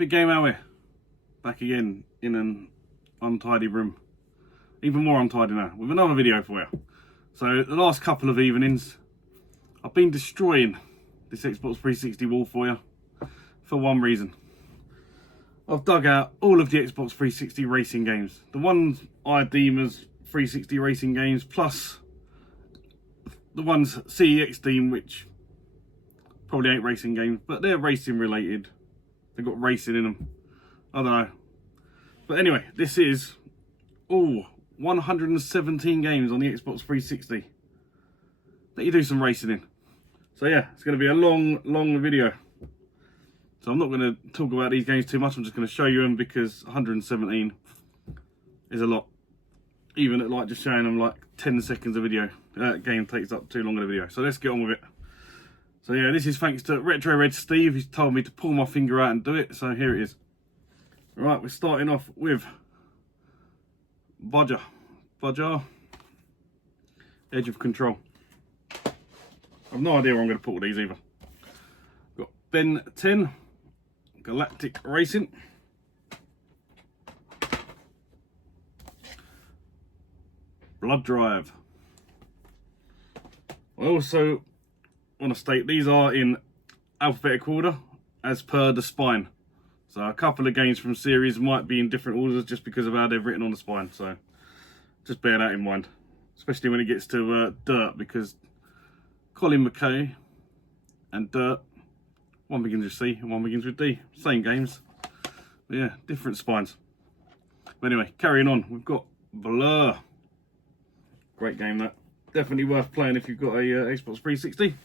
Big Game Hour, back again in an untidy room, even more untidy now, with another video for you. So the last couple of evenings, I've been destroying this Xbox 360 wall for you, for one reason. I've dug out all of the Xbox 360 racing games, the ones I deem as 360 racing games, plus the ones CEX deem, which probably ain't racing games, but they're racing related. They've got racing in them. I don't know. But anyway, this is all 117 games on the Xbox 360 that you do some racing in. So yeah, it's going to be a long video. So I'm not going to talk about these games too much. I'm just going to show you them because 117 is a lot. Even at like just showing them like 10 seconds of video, that game takes up too long of a video. So let's get on with it. So yeah, this is thanks to Retro Red Steve. He's told me to pull my finger out and do it. So here it is. Right, we're starting off with Forza, Edge of Control. I've no idea where I'm going to put all these either. Got Ben 10, Galactic Racing, Blood Drive. I also want to state these are in alphabetical order as per the spine. So a couple of games from series might be in different orders just because of how they're written on the spine. So just bear that in mind, especially when it gets to Dirt, because Colin McKay and Dirt, one begins with C and one begins with D. Same games, but yeah, different spines. But anyway, carrying on, we've got Blur. Great game, that. Definitely worth playing if you've got a Xbox 360.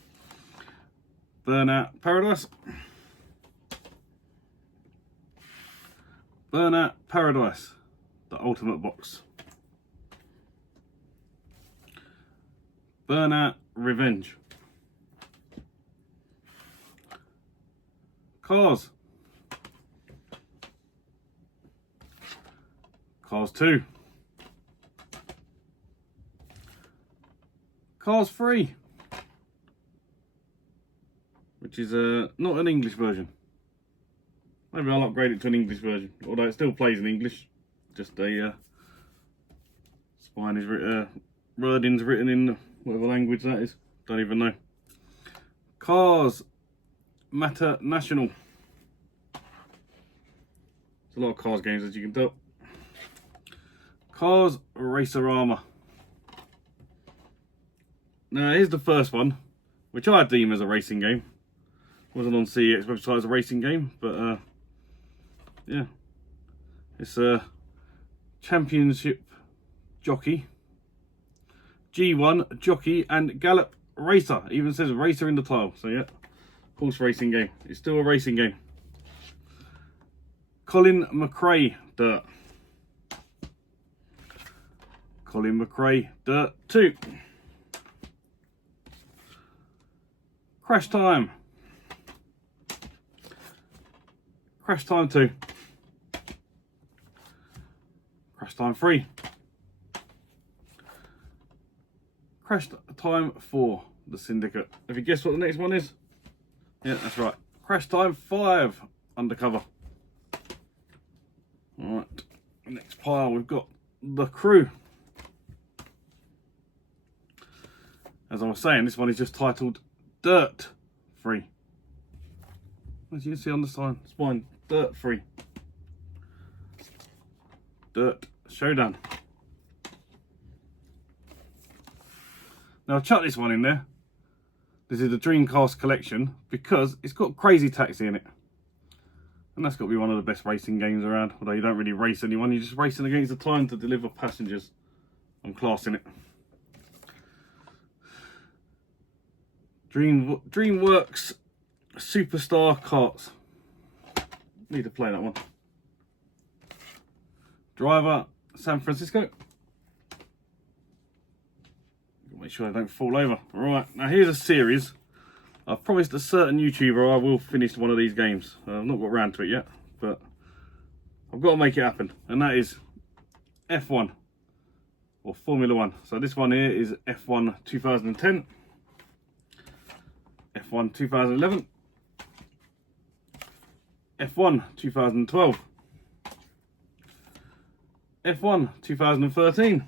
Burnout Paradise. Burnout Paradise, the ultimate box. Burnout Revenge. Cars. Cars 2. Cars 3. Which is not an English version. Maybe I'll upgrade it to an English version, although it still plays in English. Just a spine is written, wording's written in whatever language that is. Don't even know. Cars Matter National. There's a lot of Cars games, as you can tell. Cars Racerama. Now here's the first one, which I deem as a racing game. Wasn't on CEX website as a racing game, but yeah, it's a championship jockey, G1 jockey and gallop racer. It even says racer in the title. So yeah, horse racing game. It's still a racing game. Colin McRae Dirt. Colin McRae Dirt 2. Crash Time. Crash Time 2. Crash Time 3. Crash Time 4, The Syndicate. Have you guessed what the next one is? Yeah, that's right. Crash Time 5, Undercover. Alright, next pile we've got The Crew. As I was saying, this one is just titled Dirt Free. As you can see on the spine, Dirt Free. Dirt Showdown. Now I've chucked this one in there. This is the Dreamcast collection because it's got Crazy Taxi in it. And that's got to be one of the best racing games around. Although you don't really race anyone, you're just racing against the time to deliver passengers. I'm classing it. DreamWorks Superstar Karts. Need to play that one. Driver San Francisco. Make sure I don't fall over. Right, now here's a series. I've promised a certain YouTuber I will finish one of these games. I've not got around to it yet, but I've got to make it happen. And that is F1 or Formula 1. So this one here is F1 2010. F1 2011, F1 2012, F1 2013,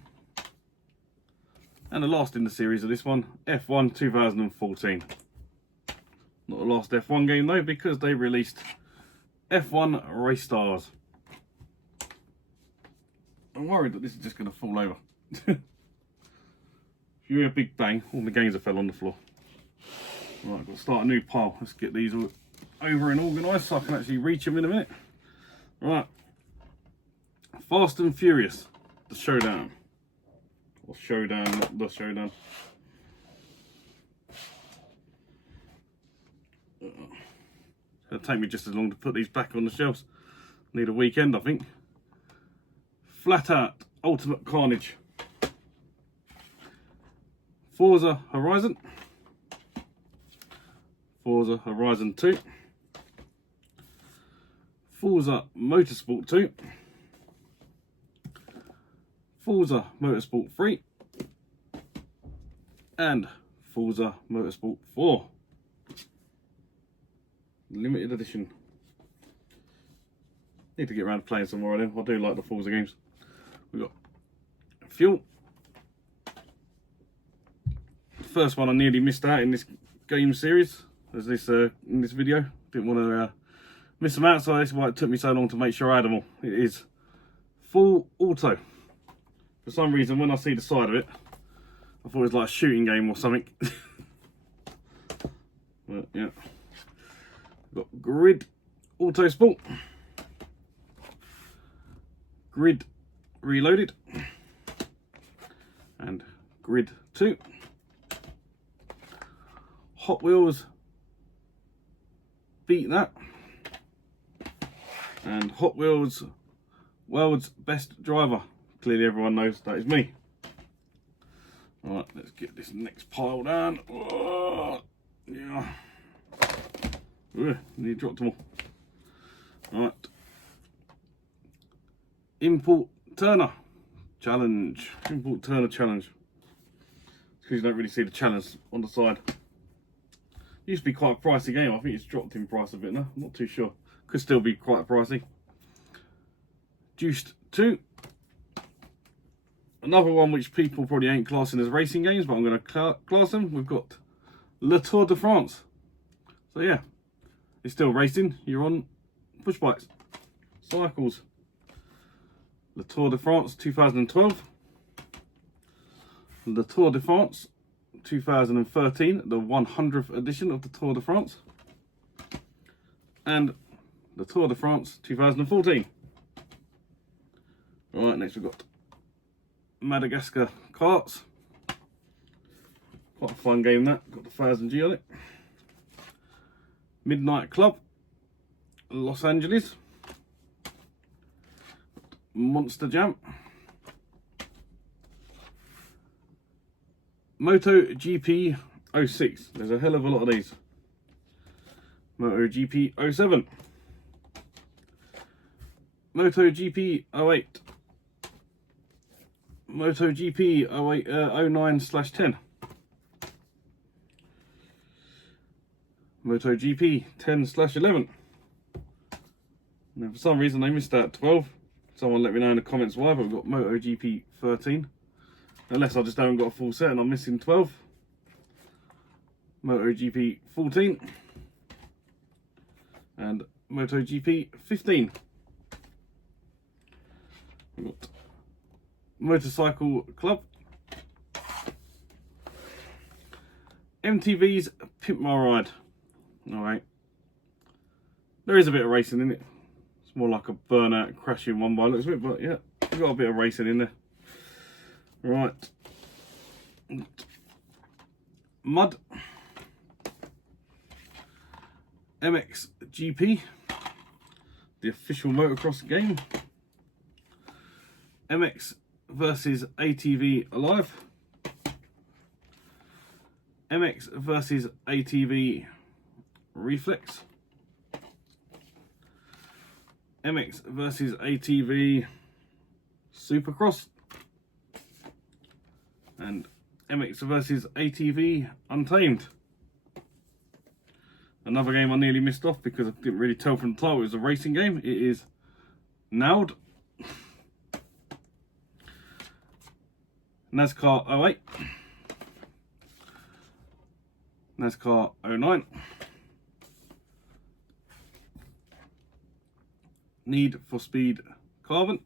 and the last in the series of this one, F1 2014. Not the last F1 game though, because they released F1 Race Stars. I'm worried that this is just going to fall over. If you hear a big bang, all the games have fell on the floor. Right, I've got to start a new pile. Let's get these all over and organised so I can actually reach them in a minute. Right, Fast and Furious, the showdown. Or showdown, not the showdown. It'll take me just as long to put these back on the shelves. Need a weekend, I think. Flat Out Ultimate Carnage. Forza Horizon. Forza Horizon 2. Forza Motorsport 2. Forza Motorsport 3. And Forza Motorsport 4. Limited edition. Need to get around to playing some more of them. I do like the Forza games. We've got Fuel. The first one I nearly missed out in this game series. As this in this video. Didn't want to miss them out, so that's why it took me so long to make sure I had them all. It is Full Auto. For some reason, when I see the side of it, I thought it was like a shooting game or something. But yeah. We've got Grid Auto Sport. Grid Reloaded. And Grid 2. Hot Wheels Beat That. And Hot Wheels World's Best Driver. Clearly everyone knows that is me. Alright, let's get this next pile down. Oh, yeah. Nearly dropped them all. Alright. Import Turner Challenge. Import Turner Challenge. Because you don't really see the challenge on the side. Used to be quite a pricey game. I think it's dropped in price a bit now. I'm not too sure. Could still be quite pricey. Juiced 2. Another one which people probably ain't classing as racing games, but I'm going to class them. We've got Le Tour de France. So yeah, it's still racing. You're on push bikes, cycles. Le Tour de France 2012. Le Tour de France 2013, the 100th edition of the Tour de France. And the Tour de France 2014. Alright, next we've got Madagascar Karts. Quite a fun game that, got the 1000G on it. Midnight Club, Los Angeles. Monster Jam. MotoGP 06. There's a hell of a lot of these. MotoGP 07. MotoGP 08. MotoGP 08, 09/10. MotoGP 10/11. And then for some reason I missed out 12. Someone let me know in the comments why, but we've got MotoGP 13. Unless I just haven't got a full set and I'm missing 12. MotoGP 14. And MotoGP 15. We've got Motorcycle Club. MTV's Pimp My Ride. Alright. There is a bit of racing in it. It's more like a burnout crashing one by the looks of it, but yeah, we've got a bit of racing in there. Right. Mud. MXGP. The official motocross game. MX versus ATV Alive. MX versus ATV Reflex. MX versus ATV Supercross. And MX versus ATV Untamed. Another game I nearly missed off because I didn't really tell from the title it was a racing game. It is Nailed. NASCAR 08. NASCAR 09. Need for Speed Carbon.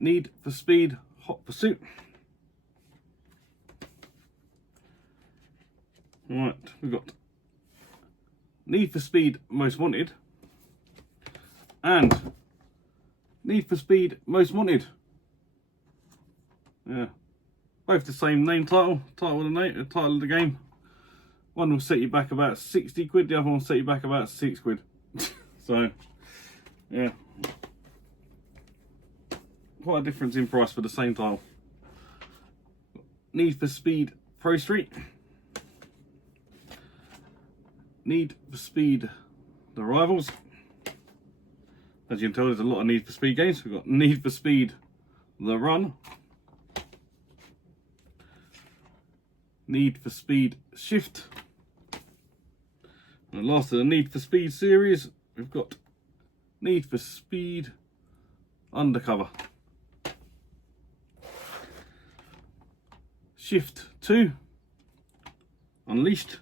Need for Speed Hot Pursuit. Right, we've got Need for Speed Most Wanted and Need for Speed Most Wanted. Yeah, both the same name title of the game. One will set you back about 60 quid, the other one will set you back about 6 quid. So, yeah, quite a difference in price for the same title. Need for Speed Pro Street. Need for Speed The Rivals. As you can tell, there's a lot of Need for Speed games. We've got Need for Speed The Run. Need for Speed Shift. And the last of the Need for Speed series, we've got Need for Speed Undercover. Shift 2 Unleashed.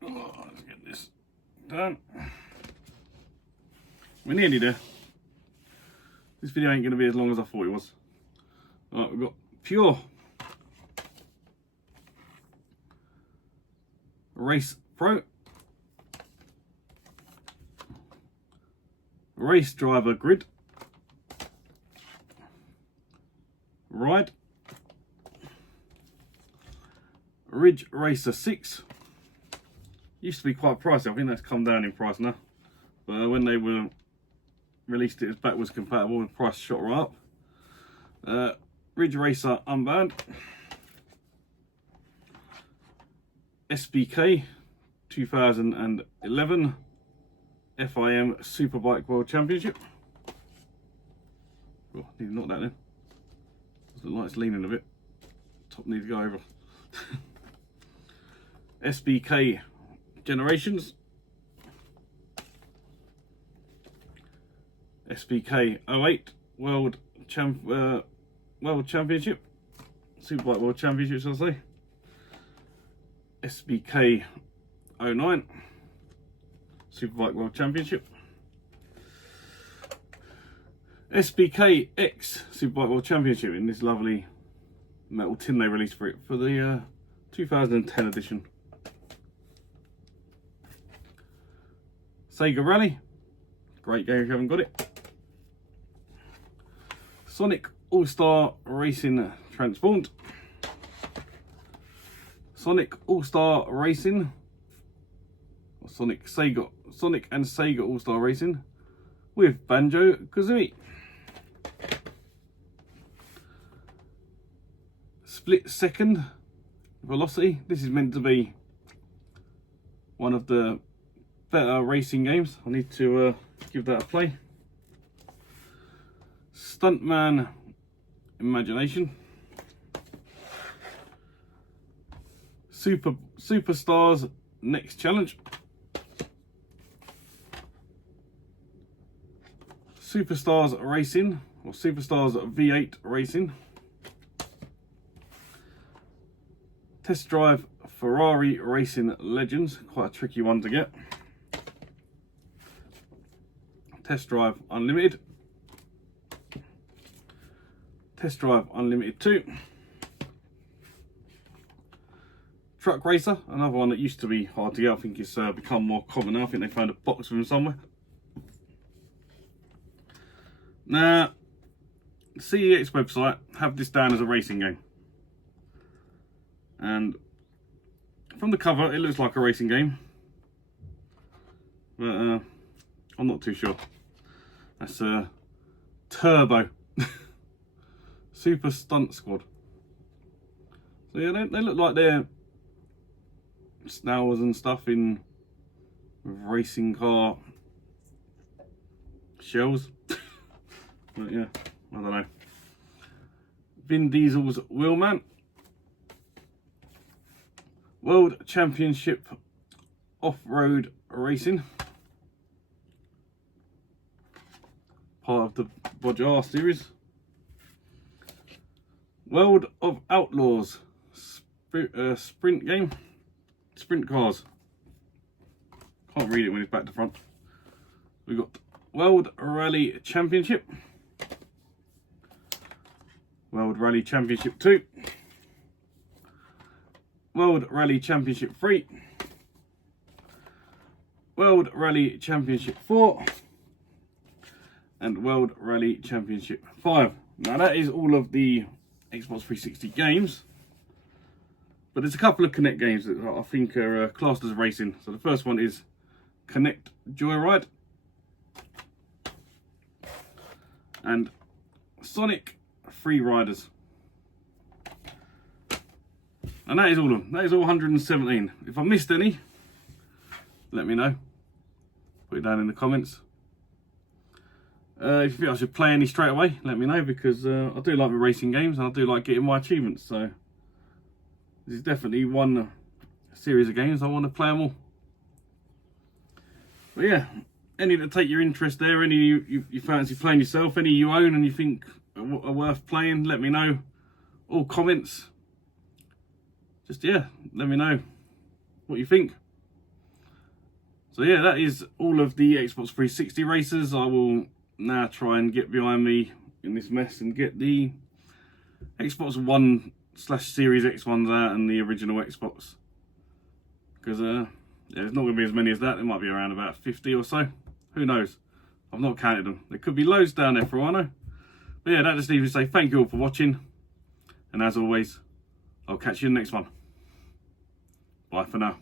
Let's get this done. We're nearly there. This video ain't going to be as long as I thought it was. Alright, we've got Pure Race Pro, Race Driver Grid, Ride, Ridge Racer 6. Used to be quite pricey. I think that's come down in price now. But when they were released it as backwards compatible, the price shot right up. Ridge Racer Unbound, SBK 2011 FIM Superbike World Championship. Oh, need to knock that in. The light's leaning a bit. Top needs to go over. SBK Generations. SBK 08 World Championship. Superbike World Championship, shall I say. SBK 09 Superbike World Championship. SBK X Superbike World Championship in this lovely metal tin they released for it for the 2010 edition. Sega Rally, great game if you haven't got it. Sonic All-Star Racing Transformed. Sonic All-Star Racing, or Sonic and Sega All-Star Racing with Banjo-Kazooie. Split Second Velocity. This is meant to be one of the better racing games. I need to give that a play. Stuntman Imagination. Superstars Next Challenge. Superstars Racing, or Superstars V8 Racing. Test Drive Ferrari Racing Legends, quite a tricky one to get. Test Drive Unlimited. Test Drive Unlimited 2. Truck Racer, another one that used to be hard to get. I think it's become more common now. I think they found a box of them somewhere. Now, the CEX website have this down as a racing game. And from the cover, it looks like a racing game. But I'm not too sure. That's Turbo. Super Stunt Squad. So yeah, they look like they're snowers and stuff in racing car shells. But yeah, I don't know. Vin Diesel's Wheelman. World Championship Off-Road Racing, part of the Bodger series. World of Outlaws sprint game, sprint cars. Can't read it when it's back to front. We got World Rally Championship, World Rally Championship 2, World Rally Championship 3, World Rally Championship 4, and World Rally Championship 5. Now that is all of the Xbox 360 games, but there's a couple of Connect games that I think are classed as racing. So the first one is Connect Joyride and Sonic Free Riders, and that is all of them. That is all 117. If I missed any, let me know. Put it down in the comments. If you think I should play any straight away, let me know, because I do like the racing games and I do like getting my achievements. So this is definitely one series of games I want to play them all. But yeah, any that take your interest there, any you fancy playing yourself, any you own and you think are worth playing, let me know. All comments. Just, yeah, let me know what you think. So yeah, that is all of the Xbox 360 races. I will now try and get behind me in this mess and get the Xbox One / Series X ones out and the original Xbox, because yeah, there's not going to be as many as that. There might be around about 50 or so. Who knows? I've not counted them. There could be loads down there for all I know. But yeah, that just leaves me to say thank you all for watching, and as always, I'll catch you in the next one. Bye for now.